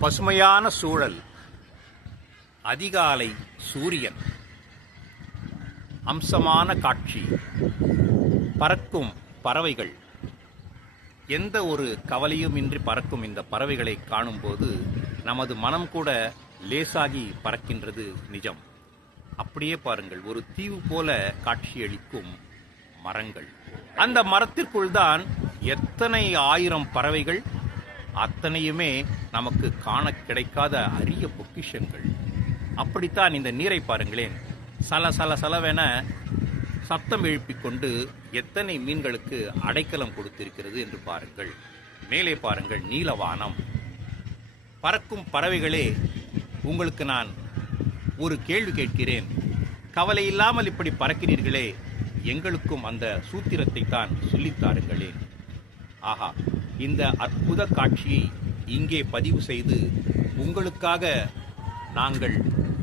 பசுமையான சூழல். அதிகாலை சூரியன். அம்சமான காட்சி. பறக்கும் பறவைகள். எந்த ஒரு கவலையுமின்றி பறக்கும் இந்த பறவைகளை காணும்போது நமது மனம் கூட லேசாகி பறக்கின்றது நிஜம். அப்படியே பாருங்கள் ஒரு தீவு போல காட்சியளிக்கும் மரங்கள். அந்த மரத்திற்குள் தான் எத்தனை ஆயிரம் பறவைகள் அத்தனையுமே நமக்கு காண கிடைக்காத அரிய பொக்கிஷங்கள். அப்படித்தான் இந்த நீரை பாருங்களேன். சல சல சலவென சத்தம் எழுப்பிக் கொண்டு எத்தனை மீன்களுக்கு அடைக்கலம் கொடுத்திருக்கிறது என்று பாருங்கள். மேலே பாருங்கள் நீலவானம். பறக்கும் பறவைகளே உங்களுக்கு நான் ஒரு கேள்வி கேட்கிறேன். கவலை இல்லாமல் இப்படி பறக்கிறீர்களே எங்களுக்கும் அந்த சூத்திரத்தை தான் சொல்லித் தாருங்களேன். ஆஹா இந்த அற்புத காட்சியை இங்கே பதிவு செய்து உங்களுக்காக நாங்கள்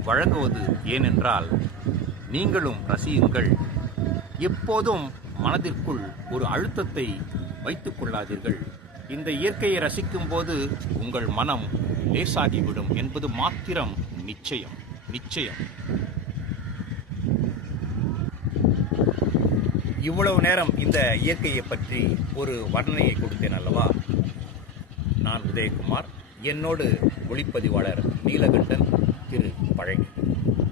வழங்குவது ஏனென்றால் நீங்களும் ரசியுங்கள். எப்போதும் மனதிற்குள் ஒரு அழுத்தத்தை வைத்துக் கொள்ளாதீர்கள். இந்த இயற்கையை ரசிக்கும் போது உங்கள் மனம் லேசாகிவிடும் என்பது மாத்திரம் நிச்சயம். நிச்சயம். இவ்வளவு நேரம் இந்த இயற்கையை பற்றி ஒரு வர்ணனையை கொடுத்தேன் அல்லவா? நான் உதயகுமார் என்னோடு ஒளிப்பதிவாளர் நீலகண்டன் திரு பழனி.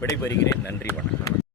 விடைபெறுகிறேன். நன்றி வணக்கம்.